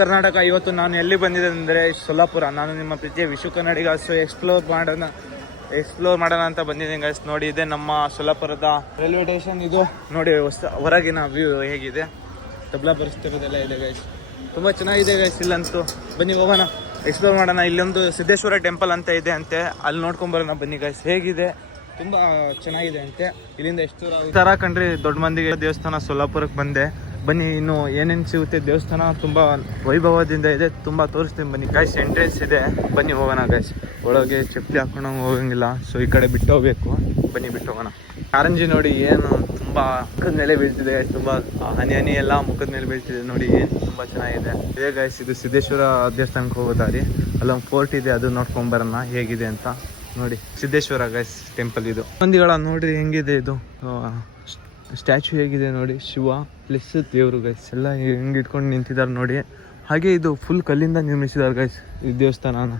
ಕರ್ನಾಟಕ. ಇವತ್ತು ನಾನು ಎಲ್ಲಿ ಬಂದಿದ್ದೆ ಅಂದರೆ ಸೊಲ್ಲಾಪುರ. ನಾನು ನಿಮ್ಮ ಪ್ರೀತಿಯ ವಿಶ್ವ ಕನ್ನಡಿಗ. ಸೊ ಎಕ್ಸ್ಪ್ಲೋರ್ ಮಾಡೋಣ ಅಂತ ಬಂದಿದ್ದೀನಿ ಗೈಸ್. ನೋಡಿ, ಇದೆ ನಮ್ಮ ಸೊಲ್ಲಾಪುರದ ರೈಲ್ವೆ ಸ್ಟೇಷನ್. ಇದು ನೋಡಿ ಹೊರಗಿನ ವ್ಯೂ ಹೇಗಿದೆ. ತಬ್ಲಾ ಪರಿಸ್ಥಿತಿರೋದೆಲ್ಲ ಇದೆ ಗೈಸ್. ತುಂಬ ಚೆನ್ನಾಗಿದೆ ಗೈಸ್ ಇಲ್ಲಂತೂ. ಬನ್ನಿ ಹೋಗೋಣ, ಎಕ್ಸ್ಪ್ಲೋರ್ ಮಾಡೋಣ. ಇಲ್ಲೊಂದು ಸಿದ್ದೇಶ್ವರ ಟೆಂಪಲ್ ಅಂತ ಇದೆ ಅಂತೆ, ಅಲ್ಲಿ ನೋಡ್ಕೊಂಬರೋಣ ಬನ್ನಿ ಗೈಸ್. ಹೇಗಿದೆ, ತುಂಬ ಚೆನ್ನಾಗಿದೆ ಅಂತೆ. ಇಲ್ಲಿಂದ ಎಷ್ಟು ಥರ ಕಂಡ್ರಿ ದೊಡ್ಡ ಮಂದಿಗೆ ದೇವಸ್ಥಾನ ಸೊಲ್ಲಾಪುರಕ್ಕೆ ಬಂದೆ. ಬನ್ನಿ, ಇನ್ನು ಏನೇನು ಸಿಗುತ್ತೆ. ದೇವಸ್ಥಾನ ತುಂಬ ವೈಭವದಿಂದ ಇದೆ, ತುಂಬ ತೋರಿಸ್ತೀನಿ ಬನ್ನಿ ಗೈಸ್. ಎಂಟ್ರೆನ್ಸ್ ಇದೆ, ಬನ್ನಿ ಹೋಗೋಣ ಗೈಸ್. ಒಳಗೆ ಚಪ್ಪಲಿ ಹಾಕೊಂಡು ಹೋಗಂಗಿಲ್ಲ, ಸೊ ಈ ಕಡೆ ಬಿಟ್ಟು ಹೋಗ್ಬೇಕು. ಬನ್ನಿ ಬಿಟ್ಟು ಹೋಗೋಣ. ಕಾರಂಜಿ ನೋಡಿ ಏನು ತುಂಬ ಮುಖದ ಮೇಲೆ ಬೀಳ್ತಿದೆ, ತುಂಬ ಹನಿ ಎಲ್ಲ ಮುಖದ ಮೇಲೆ ಬೀಳ್ತಿದೆ ನೋಡಿ, ಏನು ತುಂಬ ಚೆನ್ನಾಗಿದೆ. ಇದೇ ಗೈಸ್, ಇದು ಸಿದ್ದೇಶ್ವರ ದೇವಸ್ಥಾನಕ್ಕೆ ಹೋಗೋ ದಾರಿ. ಅಲ್ಲೊಂದು ಫೋರ್ಟ್ ಇದೆ, ಅದು ನೋಡ್ಕೊಂಬರೋಣ ಹೇಗಿದೆ ಅಂತ. ನೋಡಿ, ಸಿದ್ದೇಶ್ವರ ಗೈಸ್ ಟೆಂಪಲ್ ಇದು. ಮಂದಿಗಳ ನೋಡ್ರಿ ಹೆಂಗಿದೆ ಇದು ಸ್ಟ್ಯಾಚು, ಹೇಗಿದೆ ನೋಡಿ. ಶಿವ ಪ್ಲಸ್ ದೇವರು ಗೈಸ್ ಎಲ್ಲ ಹೆಂಗೆ ಇಟ್ಕೊಂಡು ನಿಂತಿದ್ದಾರೆ ನೋಡಿ. ಹಾಗೆ ಇದು ಫುಲ್ ಕಲ್ಲಿಂದ ನಿರ್ಮಿಸಿದ್ದಾರೆ ಗೈಸ್ ಈ ದೇವಸ್ಥಾನನ.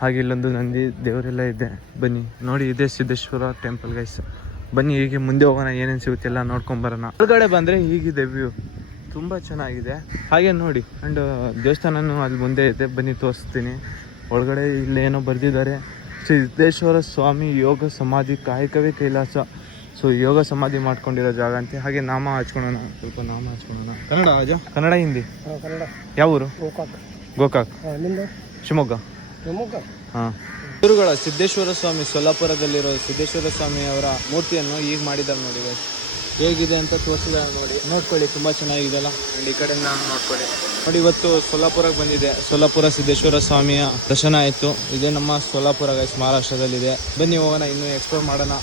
ಹಾಗೆ ಇಲ್ಲೊಂದು ನಂದಿ ದೇವರೆಲ್ಲ ಇದೆ. ಬನ್ನಿ ನೋಡಿ, ಇದೇ ಸಿದ್ದೇಶ್ವರ ಟೆಂಪಲ್ ಗೈಸ್. ಬನ್ನಿ ಹೀಗೆ ಮುಂದೆ ಹೋಗೋಣ, ಏನೇನು ಸಿಗುತ್ತೆ ಎಲ್ಲ ನೋಡ್ಕೊಂಬರೋಣ. ಒಳಗಡೆ ಬಂದರೆ ಹೀಗಿದೆ ವ್ಯೂ, ತುಂಬ ಚೆನ್ನಾಗಿದೆ. ಹಾಗೆ ನೋಡಿ, ಆ್ಯಂಡ್ ದೇವಸ್ಥಾನನೂ ಅಲ್ಲಿ ಮುಂದೆ ಇದೆ, ಬನ್ನಿ ತೋರಿಸ್ತೀನಿ. ಒಳಗಡೆ ಇಲ್ಲೇನೋ ಬರೆದಿದ್ದಾರೆ, ಸಿದ್ದೇಶ್ವರ ಸ್ವಾಮಿ ಯೋಗ ಸಮಾಧಿ ಕಾಯಕವೇ ಕೈಲಾಸ. ಸೊ ಯೋಗ ಸಮಾಧಿ ಮಾಡ್ಕೊಂಡಿರೋ ಜಾಗ ಅಂತೆ. ಹಾಗೆ ನಾಮ ಹಚ್ಕೊಳ್ಳೋಣ, ಸ್ವಲ್ಪ ನಾಮ ಹಚ್ಕೊಳ್ಳೋಣ. ಕನ್ನಡ ಅಜ, ಕನ್ನಡ ಹಿಂದಿ. ಕನ್ನಡ. ಯಾವ ಊರು? ಗೋಕಾಕ್. ಶಿವಮೊಗ್ಗ. ಹಾಂ. ಗುರುಗಳ ಸಿದ್ದೇಶ್ವರ ಸ್ವಾಮಿ, ಸೊಲ್ಲಾಪುರದಲ್ಲಿರೋ ಸಿದ್ದೇಶ್ವರ ಸ್ವಾಮಿ ಅವರ ಮೂರ್ತಿಯನ್ನು ಈಗ ಮಾಡಿದ್ದಾರೆ ನೋಡಿ. ಹೇಗಿದೆ ಅಂತ ತೋರಿಸಿದ್ದಾರೆ ನೋಡಿ, ನೋಡ್ಕೊಳ್ಳಿ. ತುಂಬ ಚೆನ್ನಾಗಿದೆಯಲ್ಲ. ಆ್ಯಂಡ್ ಈ ಕಡೆ ನಾನು ನೋಡ್ಕೊಳ್ಳಿ ನೋಡಿ. ಇವತ್ತು ಸೊಲ್ಲಾಪುರಕ್ಕೆ ಬಂದಿದೆ. ಸೊಲ್ಲಾಪುರ ಸಿದ್ದೇಶ್ವರ ಸ್ವಾಮಿಯ ದರ್ಶನ ಆಯಿತು. ಇದೇ ನಮ್ಮ ಸೊಲ್ಲಾಪುರ ಗೈಸ್, ಮಹಾರಾಷ್ಟ್ರದಲ್ಲಿದೆ. ಬನ್ನಿ ಹೋಗೋಣ, ಇನ್ನೂ ಎಕ್ಸ್ಪ್ಲೋರ್ ಮಾಡೋಣ.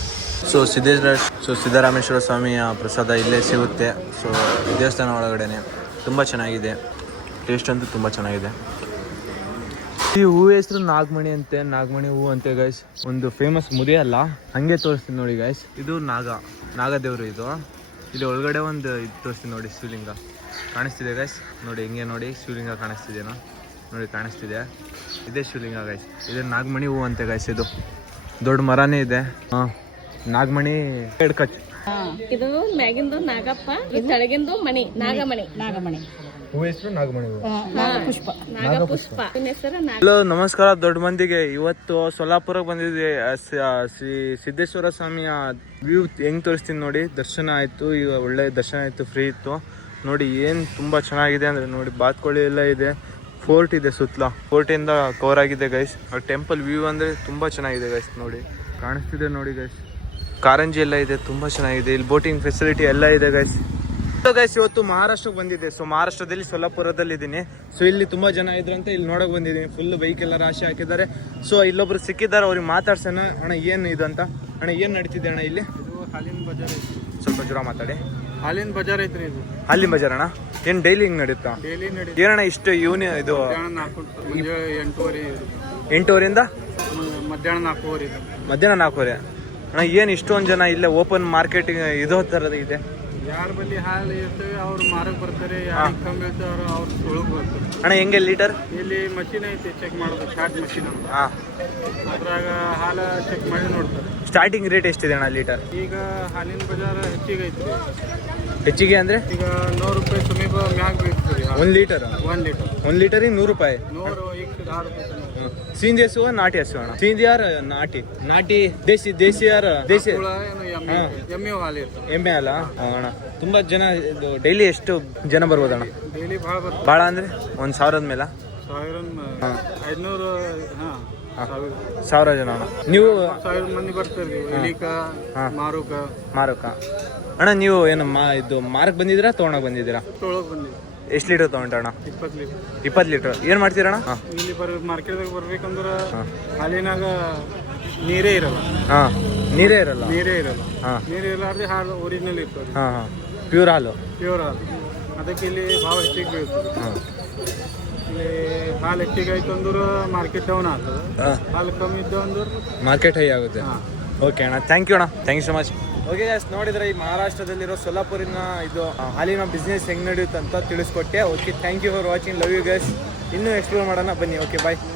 ಸಿದ್ದರಾಮೇಶ್ವರ ಸ್ವಾಮಿಯ ಪ್ರಸಾದ ಇಲ್ಲೇ ಸಿಗುತ್ತೆ. ಸೊ ದೇವಸ್ಥಾನ ಒಳಗಡೆನೆ ತುಂಬ ಚೆನ್ನಾಗಿದೆ. ಟೇಸ್ಟ್ ಅಂತೂ ತುಂಬ ಚೆನ್ನಾಗಿದೆ. ಈ ಹೂವು ಹೆಸರು ನಾಗಮಣಿ ಅಂತೆ, ನಾಗಮಣಿ ಹೂವು ಅಂತೆ ಗೈಸ್. ಒಂದು ಫೇಮಸ್ ಮುರಿ ಅಲ್ಲ, ಹಾಗೆ ತೋರಿಸ್ತೀನಿ ನೋಡಿ ಗೈಸ್. ಇದು ನಾಗದೇವರು ಇದು. ಇಲ್ಲಿ ಒಳಗಡೆ ಒಂದು ಇದು ತೋರಿಸ್ತೀನಿ ನೋಡಿ, ಶಿವಲಿಂಗ ಕಾಣಿಸ್ತಿದೆ ಗೈಸ್. ನೋಡಿ ಹಿಂಗೆ ನೋಡಿ, ಶಿವಲಿಂಗ ಕಾಣಿಸ್ತಿದೆಯೋ ನೋಡಿ, ಕಾಣಿಸ್ತಿದೆ. ಇದೇ ಶಿವಲಿಂಗ ಗೈಸ್. ಇದು ನಾಗಮಣಿ ಹೂವು ಅಂತೆ ಗೈಸ್. ಇದು ದೊಡ್ಡ ಮರನೇ ಇದೆ. ಹಾಂ, ನಾಗಮಣಿ ಕಚ್. ಇದು ಮ್ಯಾಗಿಂದು ನಾಗಪ್ಪ, ಇದು ತೆಳಗಿಂದು ಮಣಿ, ನಾಗಮಣಿ. ಹೂ ಹೆಸರು ನಾಗಮಣಿ ಹೂ. ನಾಗಪುಷ್ಪ. ಹೆಸರು ಹಲೋ, ನಮಸ್ಕಾರ ದೊಡ್ಡ ಮಂದಿಗೆ. ಇವತ್ತು ಸೊಲ್ಲಾಪುರಕ್ಕೆ ಬಂದಿದ್ದೆ. ಸಿದ್ದೇಶ್ವರ ಸ್ವಾಮಿಯ ವ್ಯೂ ಹೆಂಗ್ ತೋರಿಸ್ತೀನಿ ನೋಡಿ. ದರ್ಶನ ಆಯ್ತು, ಈಗ ಒಳ್ಳೆ ದರ್ಶನ ಆಯ್ತು, ಫ್ರೀ ಇತ್ತು ನೋಡಿ. ಏನು ತುಂಬ ಚೆನ್ನಾಗಿದೆ ಅಂದರೆ ನೋಡಿ, ಬಾತ್ಕೋಳಿ ಎಲ್ಲ ಇದೆ, ಫೋರ್ಟ್ ಇದೆ ಸುತ್ತಲ, ಫೋರ್ಟಿಂದ ಕವರ್ ಆಗಿದೆ ಗೈಸ್. ಟೆಂಪಲ್ ವ್ಯೂ ಅಂದರೆ ತುಂಬ ಚೆನ್ನಾಗಿದೆ ಗೈಸ್. ನೋಡಿ ಕಾಣಿಸ್ತಿದೆ ನೋಡಿ ಗೈಸ್. ಕಾರಂಜಿ ಎಲ್ಲ ಇದೆ, ತುಂಬ ಚೆನ್ನಾಗಿದೆ. ಇಲ್ಲಿ ಬೋಟಿಂಗ್ ಫೆಸಿಲಿಟಿ ಎಲ್ಲ ಇದೆ ಗೈಸ್. ಗೈಸ್, ಇವತ್ತು ಮಹಾರಾಷ್ಟ್ರಕ್ಕೆ ಬಂದಿದ್ದೆ. ಸೊ ಮಹಾರಾಷ್ಟ್ರದಲ್ಲಿ ಸೊಲ್ಲಾಪುರದಲ್ಲಿ ಇದ್ದೀನಿ. ಸೊ ಇಲ್ಲಿ ತುಂಬ ಜನ ಇದ್ರಂತೆ, ಇಲ್ಲಿ ನೋಡೋಕೆ ಬಂದಿದ್ದೀನಿ. ಫುಲ್ ಬೈಕ್ ಎಲ್ಲ ರಾಶಿ ಹಾಕಿದ್ದಾರೆ. ಸೊ ಇಲ್ಲೊಬ್ರು ಸಿಕ್ಕಿದ್ದಾರೆ, ಅವ್ರಿಗೆ ಮಾತಾಡ್ಸೋಣ. ಅಣ್ಣ ಏನು ಇದು ಅಂತ? ಅಣ್ಣ ಏನು ನಡೀತಿದೆ ಅಣ್ಣ ಇಲ್ಲಿ? ಇದು ಹಾಲಿನ ಬಜಾರ್ ಐತಿ. ಸ್ವಲ್ಪ ಜೋರ ಮಾತಾಡಿ. ಹಾಲಿನ ಬಜಾರ್ ಐತ್ರಿ ಇದು. ಹಾಲಿನ ಬಜಾರ್ ಅಣ್ಣ? ಏನು ಡೈಲಿ ಹಿಂಗೆ ನಡೀತಾ? ಡೈಲಿ ನಡೀತಿ. ಏನಣ್ಣ ಇಷ್ಟು ಇದು? 8:30ರಿಂದ ಮಧ್ಯಾಹ್ನ 4:00 ಮಧ್ಯಾಹ್ನ 4:00. ಅಣ್ಣ ಏನು ಇಷ್ಟೊಂದು ಜನ ಇಲ್ಲೇ ಓಪನ್ ಮಾರ್ಕೆಟಿಂಗ್ ಇದೋ ಥರದ ಇದೆ? ಯಾರ ಬಲ್ಲಿ ಹಾಲು ಇರ್ತವೆ ಅವ್ರು ಮಾರಕ್ ಬರ್ತಾರೆ, ಯಾರು ಕಮ್ಮಿ ಇರ್ತಾವ್ರು ಅವ್ರು ತೊಳಗ್ ಬರ್ತಾರೆ. ಅಣ್ಣ ಹೆಂಗೆ ಲೀಟರ್? ಇಲ್ಲಿ ಮಷೀನ್ ಐತಿ ಚೆಕ್ ಮಾಡೋದು, ಶಾರ್ಟ್ ಮಷೀನ್. ಹಾಂ, ಅದ್ರಾಗ ಹಾಲು ಚೆಕ್ ಮಾಡಿ ನೋಡ್ತಾರೆ. ಸ್ಟಾರ್ಟಿಂಗ್ ರೇಟ್ ಎಷ್ಟಿದೆ ಅಣ್ಣ ಲೀಟರ್? ಈಗ ಹಾಲಿನ ಬಜಾರ್ ಹೆಚ್ಚಿಗೆ ಐತ್ರಿ. ಹೆಚ್ಚಿಗೆ ಅಂದರೆ ಈಗ 100 ರೂಪಾಯಿ ಸಮೀಪ ಮ್ಯಾಗ ಬೀಳ್ತದೆ 1 ಲೀಟರ್. 1 ಲೀಟರಿಗೆ 100 ರೂಪಾಯಿ. 100 ಈಗ 6 ರೂಪಾಯಿ. ಸೀಂದಿ ಹಸು ನಾಟಿ ಹಸು ಅಣ್ಣ? ಸೀಂದಿ ಯಾರ ನಾಟಿ ದೇಸಿ ಯಾರ? ದೇಸಿ ಎಮ್ಮೆ ಹಾಲು ಇರ್ತದೆ. ಎಮ್ಮೆ ಅಲ್ಲ ಅಣ್ಣ. ತುಂಬಾ ಜನ ಇದು ಡೈಲಿ ಎಷ್ಟು ಜನ ಬರ್ಬೋದಣ್ಣ? ಡೈಲಿ ಭಾಳ ಅಂದ್ರೆ 1,000 ಮೇಲೆ 500. 1,000 ಜನ ಅಣ್ಣ. ನೀವು 1000 ಮಂದಿ ಬರ್ತಾರೆ. ಇಲಿಕ ಮಾರುಕ ಅಣ್ಣ. ನೀವು ಏನು ಇದು ಮಾರಕ್ ಬಂದಿದ್ದೀರಾ, ತೊಗೊಳಕ್ ಬಂದಿದ್ದೀರಾ? ತೊಗೊಳಕ್ ಬಂದಿದ್ದೀವಿ. ಎಷ್ಟು ಲೀಟರ್ ತೊಗೊಂಡಣ್ಣ? 20 ಲೀಟರ್. 20 ಲೀಟರ್ ಏನು ಮಾಡ್ತೀರಣ್ಣ? ಇಲ್ಲಿ ಮಾರ್ಕೆಟ್ದಾಗ ಬರ್ಬೇಕಂದ್ರೆ ಹಾಲಿನಾಗ ನೀರೇ ಇರಲ್ಲ. ಹಾಂ, ನೀರೇ ಇರಲ್ಲ. ಹಾಂ, ನೀರು ಇರಲಾರ್ದೆ ಹಾಲು ಒರಿಜಿನಲ್ ಇರ್ತದೆ. ಹಾಂ, ಪ್ಯೂರ್ ಹಾಲು. ಅದಕ್ಕೆ ಇಲ್ಲಿ ಭಾವ ಹೆಚ್ಚಿಗೆ ಬೀಳ್ತದೆ. ಹಾಂ, ಇಲ್ಲಿ ಹಾಲು ಹೆಚ್ಚಿಗೆ ಆಯ್ತು ಅಂದ್ರೆ ಮಾರ್ಕೆಟ್ ಡೌನ್ ಆಗ್ತದೆ. ಹಾಲು ಕಮ್ಮಿ ಇದ್ದು ಅಂದ್ರೆ ಮಾರ್ಕೆಟ್ ಹೈ ಆಗುತ್ತೆ. ಓಕೆ ಅಣ್ಣ, ಥ್ಯಾಂಕ್ ಯು ಅಣ್ಣ, thank you so much. Okay guys, ನೋಡಿದ್ರೆ ಈ ಮಹಾರಾಷ್ಟ್ರದಲ್ಲಿರೋ ಸೊಲ್ಲಾಪುರಿನ ಇದು ಹಾಲಿನ ಬಿಸ್ನೆಸ್ ಹೆಂಗೆ ನಡೆಯುತ್ತೆ ಅಂತ ತಿಳಿಸ್ಕೊಟ್ಟೆ. Okay, thank you for watching. Love you guys. ಇನ್ನೂ ಎಕ್ಸ್ಪ್ಲೋರ್ ಮಾಡೋಣ ಬನ್ನಿ. ಓಕೆ, ಬಾಯ್.